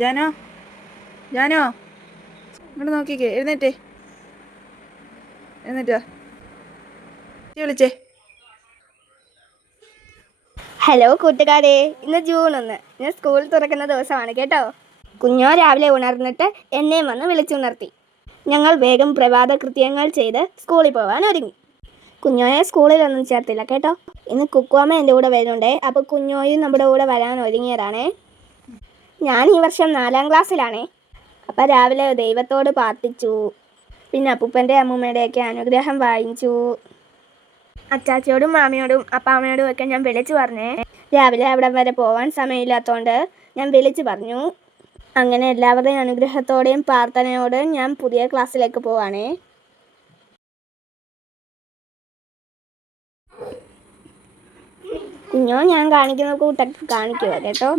ജാനോ ജാനോ ഇങ്ങോട്ട് നോക്കിക്കേ, എഴുന്നേറ്റേ, എഴുന്നേറ്റാ വിളിച്ചേ. ഹലോ കൂട്ടുകാരെ, ഇന്ന് ജൂൺ 1, ഇന്ന് സ്കൂൾ തുറക്കുന്ന ദിവസമാണ് കേട്ടോ. കുഞ്ഞോ രാവിലെ ഉണർന്നിട്ട് എന്നെയും വന്ന് വിളിച്ചുണർത്തി. ഞങ്ങൾ വേഗം പ്രഭാത കൃത്യങ്ങൾ ചെയ്ത് സ്കൂളിൽ പോകാൻ ഒരുങ്ങി. കുഞ്ഞോയെ സ്കൂളിലൊന്നും ചേർത്തില്ല കേട്ടോ. ഇന്ന് കുക്കുവാമ്മ എൻ്റെ കൂടെ വരുന്നുണ്ടേ, അപ്പോൾ കുഞ്ഞോയും നമ്മുടെ കൂടെ വരാൻ ഒരുങ്ങിയതാണേ. ഞാൻ ഈ വർഷം 4ാം ക്ലാസ്സിലാണേ. അപ്പം രാവിലെ ദൈവത്തോട് പ്രാർത്ഥിച്ചു, പിന്നെ അപ്പൂപ്പൻ്റെ അമ്മൂമ്മയുടെയൊക്കെ അനുഗ്രഹം വാങ്ങിച്ചു. അച്ചാച്ചിയോടും മാമിയോടും അപ്പാമ്മയോടും ഒക്കെ ഞാൻ വിളിച്ചു പറഞ്ഞേ. രാവിലെ അവിടെ വരെ പോകാൻ സമയമില്ലാത്തതുകൊണ്ട് ഞാൻ വിളിച്ചു പറഞ്ഞു. അങ്ങനെ എല്ലാവരുടെയും അനുഗ്രഹത്തോടെയും പ്രാർത്ഥനയോടെയും ഞാൻ പുതിയ ക്ലാസ്സിലേക്ക് പോവാണേ. കുഞ്ഞോ ഞാൻ കാണിക്കുന്ന കൂട്ടൊക്കെ കാണിക്കുക കേട്ടോ.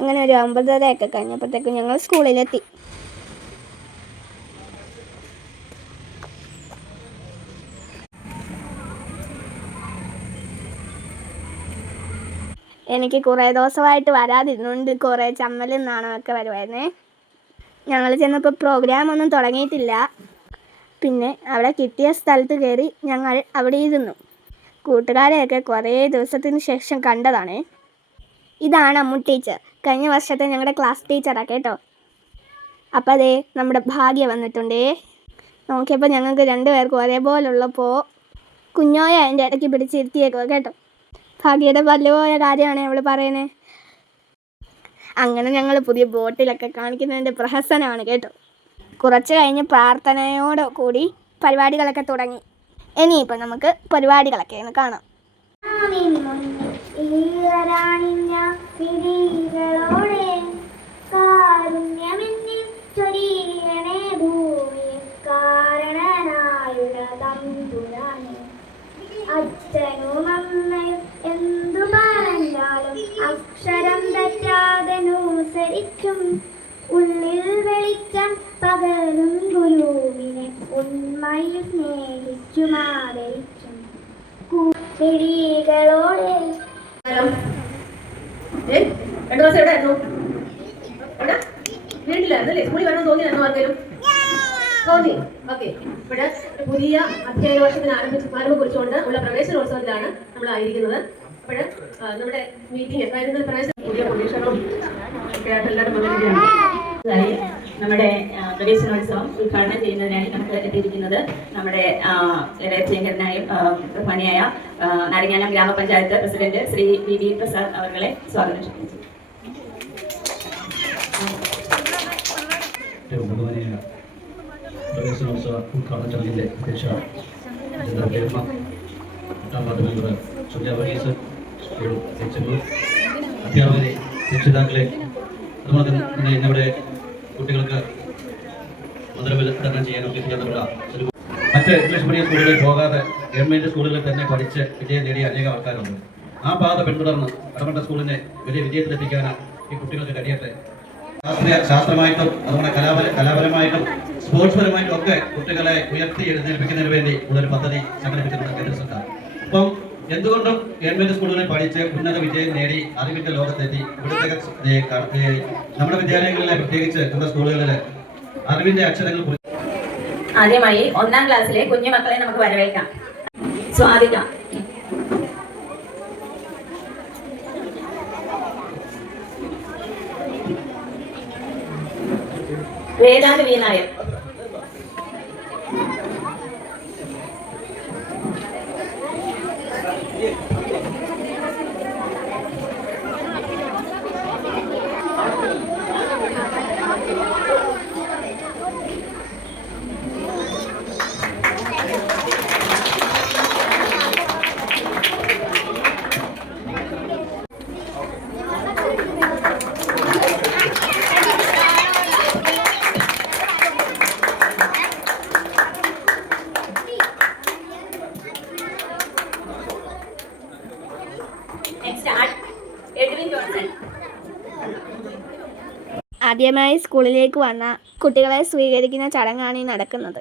അങ്ങനെ ഒരു 9:30 കഴിഞ്ഞപ്പോഴത്തേക്കും ഞങ്ങൾ സ്കൂളിലെത്തി. എനിക്ക് കുറേ ദിവസമായിട്ട് വരാതിരുന്നുകൊണ്ട് കുറേ ചമ്മലും നാണമൊക്കെ വരുമായിരുന്നേ. ഞങ്ങൾ ചെന്നപ്പോൾ പ്രോഗ്രാം ഒന്നും തുടങ്ങിയിട്ടില്ല. പിന്നെ അവിടെ കിട്ടിയ സ്ഥലത്ത് കയറി ഞങ്ങൾ അവിടെ ഇരുന്നു. കൂട്ടുകാരെയൊക്കെ കുറേ ദിവസത്തിന് ശേഷം കണ്ടതാണേ. ഇതാണ് അമ്മു ടീച്ചർ, കഴിഞ്ഞ വർഷത്തെ ഞങ്ങളുടെ ക്ലാസ് ടീച്ചറാണ് കേട്ടോ. അപ്പം അതേ നമ്മുടെ ഭാഗ്യ വന്നിട്ടുണ്ടേ. നോക്കിയപ്പോൾ ഞങ്ങൾക്ക് 2 പേർക്കും ഒരേപോലുള്ളപ്പോൾ കുഞ്ഞോയ അതിൻ്റെ ഇടയ്ക്ക് പിടിച്ചിരുത്തിയേക്കുക കേട്ടോ. ഭാഗ്യയുടെ പല്ലുപോയ കാര്യമാണ് അവൾ പറയണേ. അങ്ങനെ ഞങ്ങൾ പുതിയ ബോട്ടിലൊക്കെ കാണിക്കുന്നതിൻ്റെ പ്രഹസനമാണ് കേട്ടോ. കുറച്ച് കഴിഞ്ഞ് പ്രാർത്ഥനയോട് കൂടി പരിപാടികളൊക്കെ തുടങ്ങി. ഇനിയിപ്പോൾ നമുക്ക് പരിപാടികളൊക്കെ ഒന്ന് കാണാം. അച്ഛനും അമ്മയും എന്തു പറഞ്ഞാലും അക്ഷരം തെറ്റാതെ അനുസരിക്കും. ഉള്ളിൽ വെളിച്ചം പകരും ഗുരുവിനെ ഉണ്മയിൽ സ്നേഹിച്ചും ആദരിച്ചും കൂട്ടികളോടെ. 2 ദിവസം എവിടെയായിരുന്നു? വീട്ടിലായിരുന്നല്ലേ? സ്കൂളിൽ വരണം തോന്നിയായിരുന്നു ആർക്കെങ്കിലും? തോന്നി. ഓക്കെ. ഇവിടെ പുതിയ അധ്യയന വർഷത്തിന് ആരംഭം കുറിച്ചുകൊണ്ട് ഉള്ള പ്രവേശനോത്സവത്തിലാണ് നമ്മൾ ആയിരിക്കുന്നത്. അപ്പോൾ നമ്മുടെ മീറ്റിംഗ് പുതിയ പ്രതീക്ഷകളും ഒക്കെ ആയിട്ട് എല്ലാവരും വന്നിരിക്കുകയാണ്. നമ്മുടെ പ്രവേശനോത്സവം ഉദ്ഘാടനം ചെയ്യുന്നതിനായി നമുക്ക് എത്തിയിരിക്കുന്നത് നമ്മുടെ ഏറെ പ്രിയങ്കരനായ ബഹുമാനിയായ നാരങ്ങാനം ഗ്രാമപഞ്ചായത്ത് പ്രസിഡന്റ് ശ്രീ വി പ്രസാദ് അവരെ സ്വാഗതം ചെയ്യുന്നു. പ്രവേശനോത്സവ ഉദ്ഘാടന ചടങ്ങിന്റെ അധ്യക്ഷ മെമ്പർ സുജാ വർഗീസ്, സ്കൂൾ ടീച്ചറുകൾ, അധ്യാപകരെ, രക്ഷിതാക്കളെ, അതുപോലെ തന്നെ നമ്മുടെ കുട്ടികൾക്ക് മുദ്രവിതരണം ചെയ്യാനൊക്കെ ചെയ്യാനുള്ള മറ്റ് ഇംഗ്ലീഷ് മീഡിയം സ്കൂളുകളിൽ പോകാതെ ഗവൺമെന്റ് സ്കൂളുകളിൽ തന്നെ പഠിച്ച് വിജയം നേടിയ അനേകം ആൾക്കാരുണ്ട്. ആ പാത പിന്തുടർന്ന് കടമണ്ട സ്കൂളിനെ വലിയ വിജയത്തിലെത്തിക്കാനാണ് ഈ കുട്ടികൾക്ക് കഴിയട്ടെ. ശാസ്ത്രമായിട്ടും അതുപോലെ കലാപരമായിട്ടും സ്പോർട്സ് പരമായിട്ടും ഒക്കെ കുട്ടികളെ ഉയർത്തി എഴുന്നേൽപ്പിക്കുന്നതിന് വേണ്ടി ഉള്ളൊരു പദ്ധതി സംഘടിപ്പിച്ചിട്ടുണ്ട് കേന്ദ്ര സർക്കാർ. അപ്പം എന്തുകൊണ്ടും ഗവൺമെന്റ് സ്കൂളുകളിൽ പഠിച്ച് ഉന്നത വിജയം നേടി അറിവിന്റെ ലോകത്തെത്തി ഇവിടുത്തെ നമ്മുടെ വിദ്യാലയങ്ങളിലെ പ്രത്യേകിച്ച് നമ്മുടെ സ്കൂളുകളിൽ അറിവിന്റെ അക്ഷരങ്ങൾ. ആദ്യമായി 1ാം ക്ലാസ്സിലെ കുഞ്ഞുമക്കളെ നമുക്ക് വരവേൽക്കാം. സ്വാഗത, വേദാന്ത വി നായർ, ആദ്യമായി സ്കൂളിലേക്ക് വന്ന കുട്ടികളെ സ്വീകരിക്കുന്ന ചടങ്ങാണ് ഈ നടക്കുന്നത്.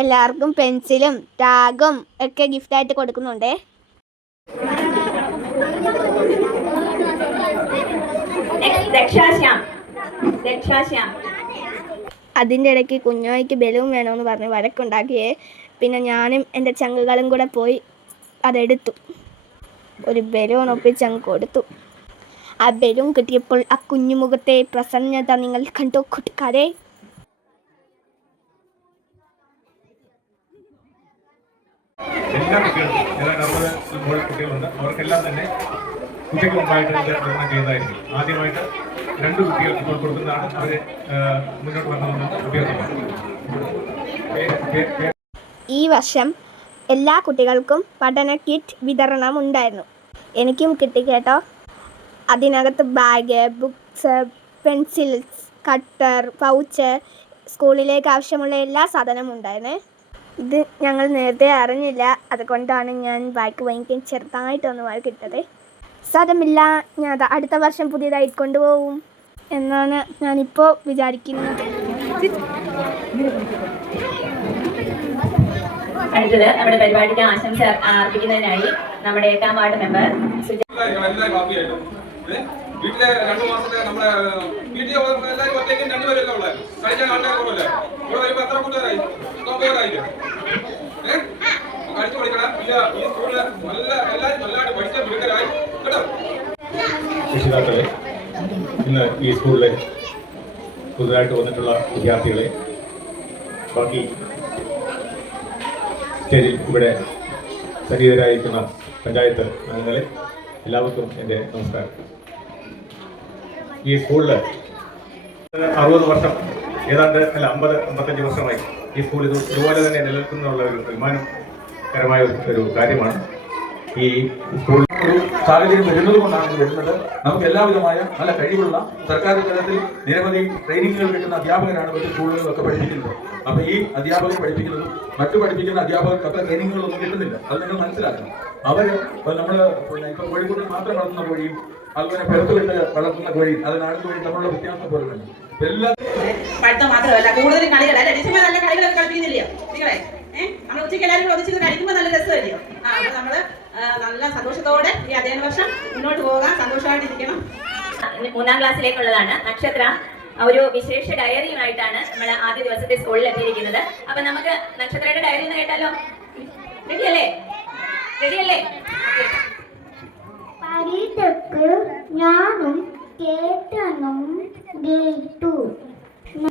എല്ലാവർക്കും പെൻസിലും ടാഗും ഒക്കെ ഗിഫ്റ്റായിട്ട് കൊടുക്കുന്നുണ്ടേ. ദക്ഷാശ്യാം, രക്ഷാശ്യാം. അതിൻ്റെ ഇടയ്ക്ക് കുഞ്ഞോയ്ക്ക് ബലൂൺ വേണമെന്ന് പറഞ്ഞ് വഴക്കുണ്ടാക്കിയേ. പിന്നെ ഞാനും എൻ്റെ ചങ്കുകളും കൂടെ പോയി അതെടുത്തു. ഒരു ബലൂൺ ഒപ്പിച്ചങ്ങ് കൊടുത്തു. ആ ബലൂൺ കിട്ടിയപ്പോൾ ആ കുഞ്ഞുമുഖത്തെ പ്രസന്നത നിങ്ങൾ കണ്ടോ കൂട്ടുകാരെ? എല്ലാ കുട്ടികളും ഏതാണ്ട് 60 കുട്ടികളുണ്ട്. അവർക്കെല്ലാം തന്നെ കുട്ടിക്ക് മുമ്പായിട്ട് വിതരണം ചെയ്തതായിരിക്കും. ആദ്യമായിട്ട് 2 കുട്ടികൾക്ക് ഇപ്പോൾ കൊടുക്കുന്നതാണ് അവരെ മുന്നോട്ട് വരണമെന്ന് അഭ്യർത്ഥിക്കുന്നു. ഈ വർഷം എല്ലാ കുട്ടികൾക്കും പഠന കിറ്റ് വിതരണം ഉണ്ടായിരുന്നു. എനിക്കും കിട്ടി കേട്ടോ. അതിനകത്ത് bag, books, pencils, cutter, pouch, സ്കൂളിലേക്ക് ആവശ്യമുള്ള എല്ലാ സാധനവും ഉണ്ടായിരുന്നേ. ഇത് ഞങ്ങൾ നേരത്തെ അറിഞ്ഞില്ല. അതുകൊണ്ടാണ് ഞാൻ ബാഗ് വാങ്ങിക്കാൻ ചെറുതായിട്ടൊന്ന് വാങ്ങിക്കിട്ടത്. സാരമില്ല, ഞാൻ അത് അടുത്ത വർഷം പുതിയതായി കൊണ്ടുപോകും എന്നാണ് ഞാനിപ്പോൾ വിചാരിക്കുന്നത്. അടുത്തത് നമ്മുടെ പരിപാടിക്ക് ആശംസ അർപ്പിക്കുന്നതിനായി നമ്മുടെ 8ാം വാർഡ് മെമ്പർ വീട്ടിലെ 2 മാസത്തെ നമ്മുടെ വീട്ടിൽ എല്ലാവരും ഒറ്റയ്ക്കും 2 പേരല്ലേ ഉള്ളത്. കഴിക്കാൻ ആൾക്കാർ കുറവല്ലേ. ഇവിടെ വരുമ്പോൾ എത്ര കൂട്ടുകാരായി? 9 പേരായില്ലേ? കഴിച്ചു പഠിക്കണം. ഇല്ല, ഈ സ്കൂളില് എല്ലാവരും നല്ലതായിട്ട് പഠിച്ച മിടുക്കരായി കേട്ടോ. രക്ഷിതാക്കളെ, ഇന്ന് ഈ സ്കൂളിലെ പുതുതായിട്ട് വന്നിട്ടുള്ള വിദ്യാർത്ഥികളെ, ബാക്കി സ്റ്റേജിൽ ഇവിടെ സന്നിഹിതരായിരിക്കുന്ന പഞ്ചായത്ത് അംഗങ്ങളെ, എല്ലാവർക്കും എൻ്റെ നമസ്കാരം. ഈ സ്കൂളിൽ 60 വർഷം ഏതാണ്ട് 50-55 വർഷമായി ഈ സ്കൂൾ ഇതുപോലെ തന്നെ നിലനിൽക്കുന്നുള്ള ഒരു അഭിമാനകരമായ ഒരു കാര്യമാണ്. ഈ സ്കൂൾ ഒരു സാഹചര്യം വരുന്നത് കൊണ്ടാണ് ഇത് വരുന്നത്. നമുക്ക് എല്ലാവിധമായ നല്ല കഴിവുള്ള സർക്കാർ തലത്തിൽ നിരവധി ട്രെയിനിങ്ങുകൾ കിട്ടുന്ന അധ്യാപകരാണ് മറ്റു സ്കൂളുകളിലൊക്കെ പഠിപ്പിക്കുന്നത്. അപ്പൊ ഈ അധ്യാപകർ പഠിപ്പിക്കുന്നതും മറ്റു പഠിപ്പിക്കുന്ന അധ്യാപകർക്ക് അത്ര ട്രെയിനിങ്ങുകളൊന്നും കിട്ടുന്നില്ല. അത് നിങ്ങൾ മനസ്സിലാക്കണം. അവർ നമ്മൾ ഇപ്പൊ കോഴിക്കോട് മാത്രം വളർത്തുന്ന കോഴിയും അതുപോലെ പെരുത്തുവിട്ട് വളർത്തുന്ന കോഴിയും അതിനാണ് കോഴി തമ്മിലുള്ള വ്യത്യാസം പോലെ തന്നെ എല്ലാ പഠിത്തം മാത്രമല്ല, കൂടുതൽ കളികൾ അല്ലെ. ടീച്ചർമാർ നല്ല കളികളൊക്കെ കളിപ്പിക്കുന്നില്ലയോ നിങ്ങളെ? നമ്മൾ ഉച്ചയ്ക്ക് എല്ലാവരും ഒന്നിച്ചിട്ട് കഴിക്കുമ്പോൾ നല്ല രസമല്ലയോ? അപ്പൊ നമ്മള് നല്ല സന്തോഷത്തോടെ ഈ അധ്യയന വർഷം മുന്നോട്ട് പോകാൻ സന്തോഷമായിട്ടിരിക്കണം. 3ാം ക്ലാസ്സിലേക്കുള്ളതാണ്. നക്ഷത്ര ഒരു വിശേഷ ഡയറിയുമായിട്ടാണ് നമ്മൾ ആദ്യ ദിവസത്തെ സ്കൂളിൽ എത്തിയിരിക്കുന്നത്. അപ്പൊ നമുക്ക് നക്ഷത്രയുടെ ഡയറി ഒന്ന് കേട്ടാലോ? റെഡിയല്ലേ? റെഡിയല്ലേ? പരീക്ഷയ്ക്ക് ഞാനും കേട്ടനും കേട്ടു.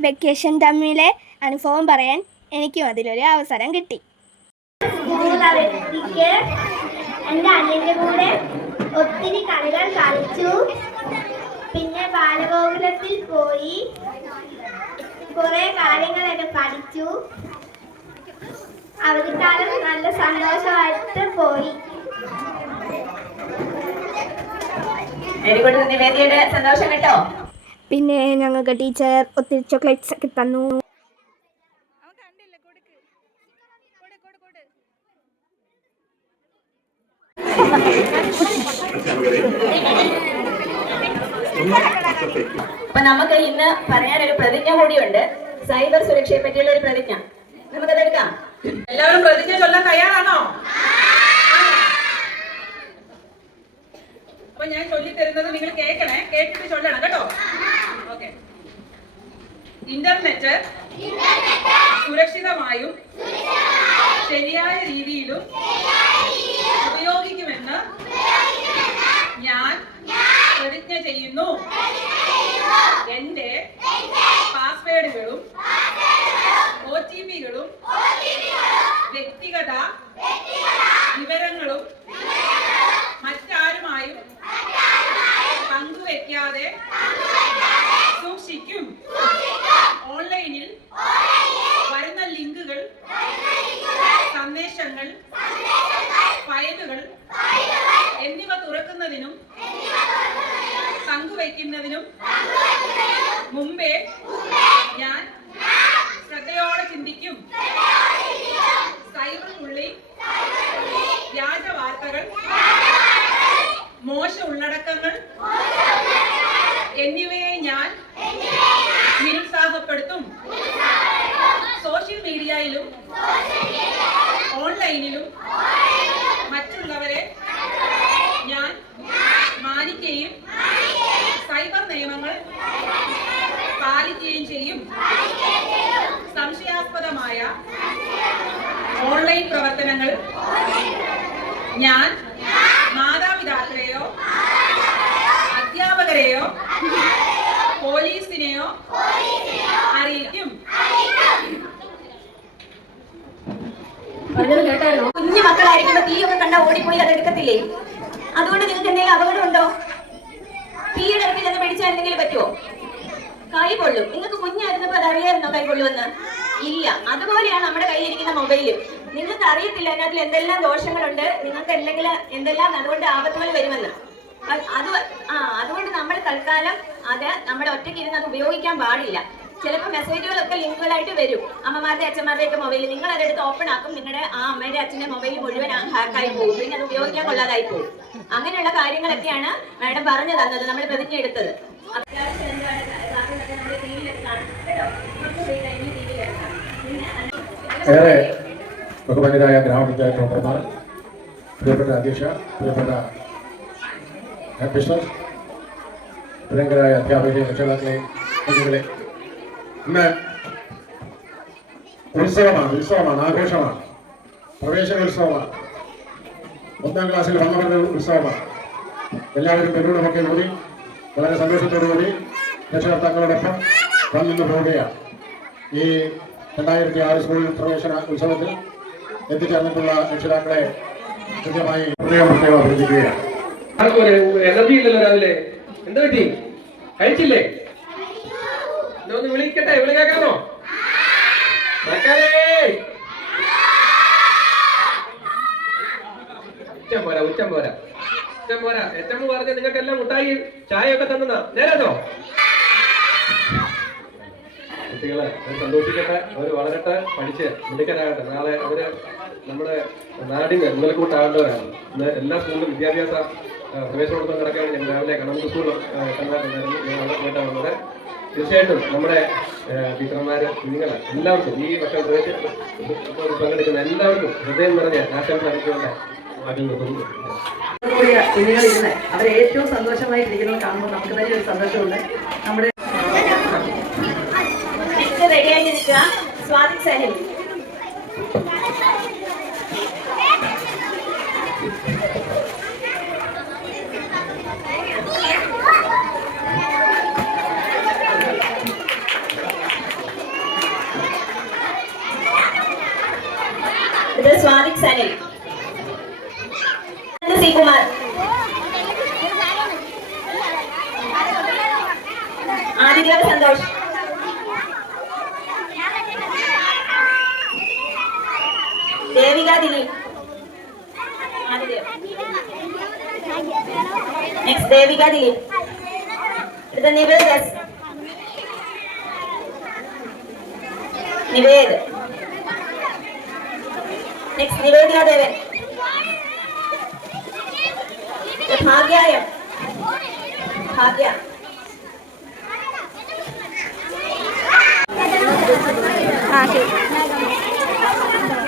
വെക്കേഷൻ തമ്മിലെ അനുഭവം പറയാൻ എനിക്കും അതിലൊരു അവസരം കിട്ടി. എൻ്റെ അനിയൻ്റെ കൂടെ ഒത്തിരി കളികൾ കളിച്ചു. പിന്നെ ബാലഗോകുലത്തിൽ പോയി കുറെ കാര്യങ്ങളൊക്കെ പഠിച്ചു. അവധിക്കാലം നല്ല സന്തോഷമായിട്ട് പോയി. നിവേദിയുടെ സന്തോഷം കേട്ടോ. പിന്നെ ഞങ്ങൾക്ക് ടീച്ചർ ഒത്തിരി ചോക്ലേറ്റ്സ് ഒക്കെ തന്നു. അപ്പൊ നമുക്ക് ഇന്ന് പറയാനൊരു പ്രതിജ്ഞ കൂടിയുണ്ട്. സൈബർ സുരക്ഷയെ പറ്റിയുള്ള ഒരു പ്രതിജ്ഞ. നമുക്കതെടുക്കാം. എല്ലാവരും പ്രതിജ്ഞ ചൊല്ലാൻ തയ്യാറാണോ? അപ്പൊ ഞാൻ ചൊല്ലിത്തരുന്നത് നിങ്ങൾ കേൾക്കണേ, കേട്ടിട്ട് ചൊല്ലണം കേട്ടോ. ഓക്കെ. ഇന്റർനെറ്റ് സുരക്ഷിതമായും ശരിയായ രീതിയിലും ഉപയോഗിക്കുമെന്ന് ഞാൻ പ്രതിജ്ഞ ചെയ്യുന്നു. എന്റെ പാസ്വേഡുകളും OTPകളും വ്യക്തിഗത വിവരങ്ങളും മറ്റാരുമായും പങ്കുവെക്കാതെ സൂക്ഷിക്കും. ഓൺലൈനിൽ വരുന്ന ലിങ്കുകൾ, സന്ദേശങ്ങൾ, ഫയലുകൾ എന്നിവ തുറക്കുന്നതിനും പങ്കുവയ്ക്കുന്നതിനും മുമ്പേ ഞാൻ ശ്രദ്ധയോടെ ചിന്തിക്കും. സൈബർ ബുള്ളിംഗ്, വ്യാജ വാർത്തകൾ, മോശ ഉള്ളടക്കങ്ങൾ എന്നിവയെ ഞാൻ നിരുത്സാഹപ്പെടുത്തും. സോഷ്യൽ മീഡിയയിലും ഓൺലൈനിലും മറ്റുള്ളവരെ ഞാൻ മാനിക്കുകയും സൈബർ നിയമങ്ങൾ പാലിക്കുകയും ചെയ്യും. സംശയാസ്പദമായ ഓൺലൈൻ പ്രവർത്തനങ്ങൾ ഞാൻ മാതാപിതാക്കളെയോ അധ്യാപകരെയോ പോലീസിനെയോ അറിയിക്കും. പറഞ്ഞത് കേട്ടായിരുന്നോ? കുഞ്ഞു മക്കളായിരിക്കുമ്പോ തീയൊക്കെ കണ്ട ഓടിപ്പോയി അത് എടുക്കത്തില്ലേ? അതുകൊണ്ട് നിങ്ങൾക്ക് എന്തെങ്കിലും അപകടമുണ്ടോ? തീയുടെ അടുത്ത് ചെന്ന് പിടിച്ചാൽ എന്തെങ്കിലും പറ്റുമോ? കൈ പൊള്ളും. നിങ്ങൾക്ക് കുഞ്ഞായിരുന്നപ്പോ അത് അറിയായിരുന്നോ കൈ പൊള്ളുമെന്ന്? ഇല്ല. അതുപോലെയാണ് നമ്മുടെ കയ്യിലിരിക്കുന്ന മൊബൈല്. നിങ്ങൾക്ക് അറിയത്തില്ല അതിനകത്തിൽ എന്തെല്ലാം ദോഷങ്ങളുണ്ട്, നിങ്ങൾക്ക് എന്തെല്ലാം അതുകൊണ്ട് ആപത്തുകൾ വരുമെന്ന്. അതുകൊണ്ട് നമ്മൾ തൽക്കാലം അത് നമ്മുടെ ഒറ്റയ്ക്ക് ഇരുന്ന് അത് ഉപയോഗിക്കാൻ പാടില്ല. ചിലപ്പോൾ മെസ്സേജുകളൊക്കെ ലിങ്കുകളായിട്ട് വരും. അമ്മമാരുടെ അച്ഛന്മാരുടെ ഒക്കെ മൊബൈൽ നിങ്ങൾ അതെടുത്ത് ഓപ്പൺ ആക്കും. നിങ്ങളുടെ ആ അമ്മയുടെ അച്ഛന്റെ മൊബൈൽ മുഴുവൻ ഹാക്കായി പോകും. പിന്നെ അത് ഉപയോഗിക്കാൻ കൊള്ളാതായി പോകും. അങ്ങനെയുള്ള കാര്യങ്ങളൊക്കെയാണ് മാഡം പറഞ്ഞു തന്നത്, നമ്മൾ പ്രതിജ്ഞ എടുത്തത്. അത്യാവശ്യം എന്താണ് കാര്യങ്ങളൊക്കെ നമ്മൾ ടിവിയിലൊക്കെ കാണും കേട്ടോ. ഏറെ ബഹുമാന്യരായ ഗ്രാമപഞ്ചായത്ത് മെമ്പർമാർ, പ്രിയപ്പെട്ട അധ്യക്ഷ, പ്രിയപ്പെട്ട ഹെഡ് മിസ്റ്റർ, പ്രിയങ്കരായ അധ്യാപകരെ, രക്ഷിതാക്കളെ, കുഞ്ഞുങ്ങളെ, ഇന്ന് ഉത്സവമാണ്, ആഘോഷമാണ്, പ്രവേശനോത്സവമാണ്. 1ാം ക്ലാസ്സിൽ വന്നവരുടെ ഉത്സവമാണ്. എല്ലാവരും പെരുവിടമൊക്കെ കൂടി വളരെ സന്തോഷത്തോടുകൂടി രക്ഷകർത്താക്കളോടൊപ്പം വന്നു പോവുകയാണ്. ഈ 2006 സ്കൂൾ പ്രവേശന ഉത്സവത്തിൽ എത്തിച്ചേർന്നിട്ടുള്ള രക്ഷിതാക്കളെ കൃത്യമായി പ്രത്യേകം അഭിനന്ദിക്കുകയാണ്. എനർജി ഇല്ലല്ലോ രാവിലെ, എന്താ പറ്റി? കഴിച്ചില്ലേ? ഒന്ന് വിളിക്കട്ടെ, വിളി കേൾക്കാമോ? ഉച്ചം പോരാ. ഏറ്റവും പറഞ്ഞ നിങ്ങൾക്കെല്ലാം മുട്ടായി ചായയൊക്കെ തന്ന നേരോ? കുട്ടികളെ സന്തോഷിക്കട്ടെ, അവർ വളരട്ടെ, പഠിച്ച് മിടുക്കരാകട്ടെ. നാളെ അവര് നമ്മുടെ നാടിന് മുതൽക്കൂട്ടാകേണ്ടവരാണ്. ഇന്ന് എല്ലാ സ്കൂളിലും വിദ്യാഭ്യാസ പ്രവേശനോത്സവം നടക്കുകയാണ്. ഞാൻ രാവിലെ കണ്ണൂർ സ്കൂൾ കണ്ടായിട്ടുണ്ടായിരുന്നു. ഞാൻ അവിടെ പോയിട്ടാണ് വന്നത്. തീർച്ചയായിട്ടും നമ്മുടെ ടീച്ചർമാര്, കുഞ്ഞുങ്ങളെ എല്ലാവർക്കും ഈ വർഷം പങ്കെടുക്കുന്ന എല്ലാവർക്കും ഹൃദയം നിറഞ്ഞ ആശംസ അറിയിച്ചുകൊണ്ട് ആദ്യം നിർത്തുന്നു. കുഞ്ഞുങ്ങളിരുന്ന് അവരെ ഏറ്റവും സന്തോഷമായിട്ടിരിക്കുന്നത് കാണുമ്പോൾ നമുക്ക് തന്നെ ഒരു സന്തോഷമുണ്ട്. നമ്മുടെ റെഡിയായിരിക്കുക. സ്വാതി സാഹിബ്, ഇത് സ്വാതിക് സനിൽ, സി കുമാർ, ആദിത്യ സന്തോഷ്, ദേവിക ദിലീപ്, നെക്സ്റ്റ് ദേവിക ദിലീപ്, ഇത് നിവേദ് എസ്, നിവേദ്, നെക്സ്റ്റ് നിവേദിക ദേവൻ, ഭാഗ്യം, ഭാഗ്യ,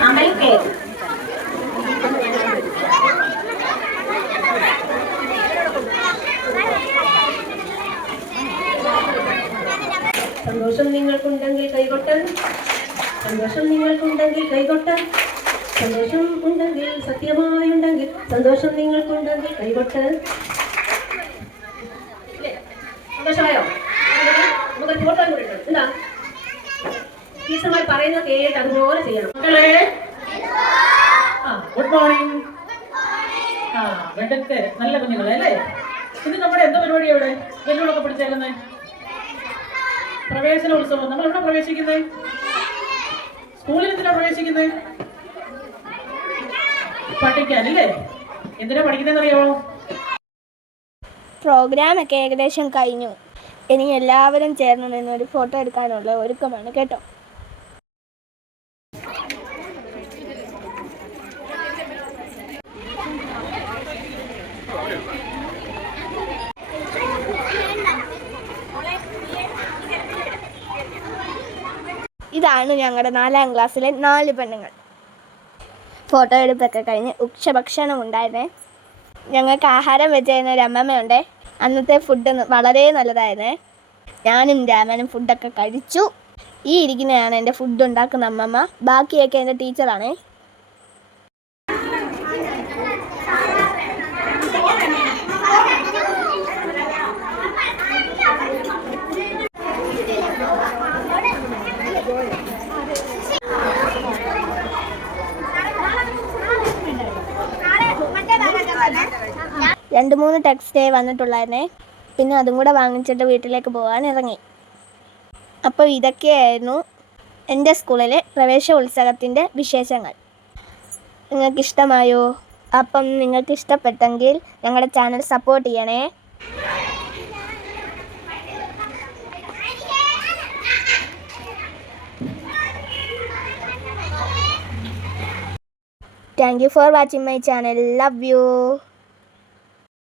അമൽ കെ, സന്തോഷം നിങ്ങൾക്കുണ്ടെങ്കിൽ കൈകൊട്ട്, സന്തോഷം നിങ്ങൾക്കുണ്ടെങ്കിൽ കൈകൊട്ട്, സന്തോഷം ഉണ്ടെങ്കിൽ സത്യമായുണ്ടെങ്കിൽ സന്തോഷം നിങ്ങൾക്കുണ്ടെങ്കിൽ കൈകൊട്ട്. സന്തോഷമായോ? നമുക്ക് ഫോട്ടോ കൂടെ ഉണ്ട്. എന്താ ടീച്ചർമാർ പറയുന്നത് കേട്ട് അതുപോലെ ചെയ്യണം. മക്കളെ ഗുഡ് മോർണിംഗ്. വെണ്ടത്തെ നല്ല കുഞ്ഞുങ്ങളെ അല്ലേ? ഇത് നമ്മുടെ എന്താ പരിപാടിയാണ് ഇവിടെ? വെല്ലുവിളൊക്കെ പിടിച്ചേക്കുന്നത് പ്രവേശനോത്സവം. നമ്മൾ എവിടെ പ്രവേശിക്കുന്നത്? സ്കൂളിൽ എന്തിനാ പ്രവേശിക്കുന്നത്? പഠിക്കാനല്ലേ? എന്തിനാ പഠിക്കുന്നതെന്നറിയാമോ? പ്രോഗ്രാമൊക്കെ ഏകദേശം കഴിഞ്ഞു. ഇനി എല്ലാവരും ചേർന്ന് നിന്നൊരു ഫോട്ടോ എടുക്കാനുള്ള ഒരുക്കമാണ് കേട്ടോ. ഇതാണ് ഞങ്ങളുടെ 4ാം ക്ലാസ്സിലെ 4 പെണ്ണുങ്ങൾ. ഫോട്ടോ എടുപ്പൊക്കെ കഴിഞ്ഞ് ഉച്ചഭക്ഷണം ഉണ്ടായിരുന്നേ. ഞങ്ങൾക്ക് ആഹാരം വെച്ച് തരുന്ന ഒരു അമ്മമ്മയുണ്ടേ. അന്നത്തെ ഫുഡ് വളരെ നല്ലതായിരുന്നേ. ഞാനും രാമനും ഫുഡൊക്കെ കഴിച്ചു. ഈ ഇരിക്കുന്നതാണ് എൻ്റെ ഫുഡ് ഉണ്ടാക്കുന്ന അമ്മമ്മ. ബാക്കിയൊക്കെ എൻ്റെ ടീച്ചറാണേ. രണ്ട് മൂന്ന് ടെക്സ്റ്റേ വന്നിട്ടുള്ളായിരുന്നേ. പിന്നെ അതും കൂടെ വാങ്ങിച്ചിട്ട് വീട്ടിലേക്ക് പോകാൻ ഇറങ്ങി. അപ്പോൾ ഇതൊക്കെയായിരുന്നു എൻ്റെ സ്കൂളിലെ പ്രവേശനോത്സവത്തിൻ്റെ വിശേഷങ്ങൾ. നിങ്ങൾക്ക് ഇഷ്ടമായോ? അപ്പം നിങ്ങൾക്ക് ഇഷ്ടപ്പെട്ടെങ്കിൽ ഞങ്ങളുടെ ചാനൽ സപ്പോർട്ട് ചെയ്യണേ. Thank you for watching my channel. Love you.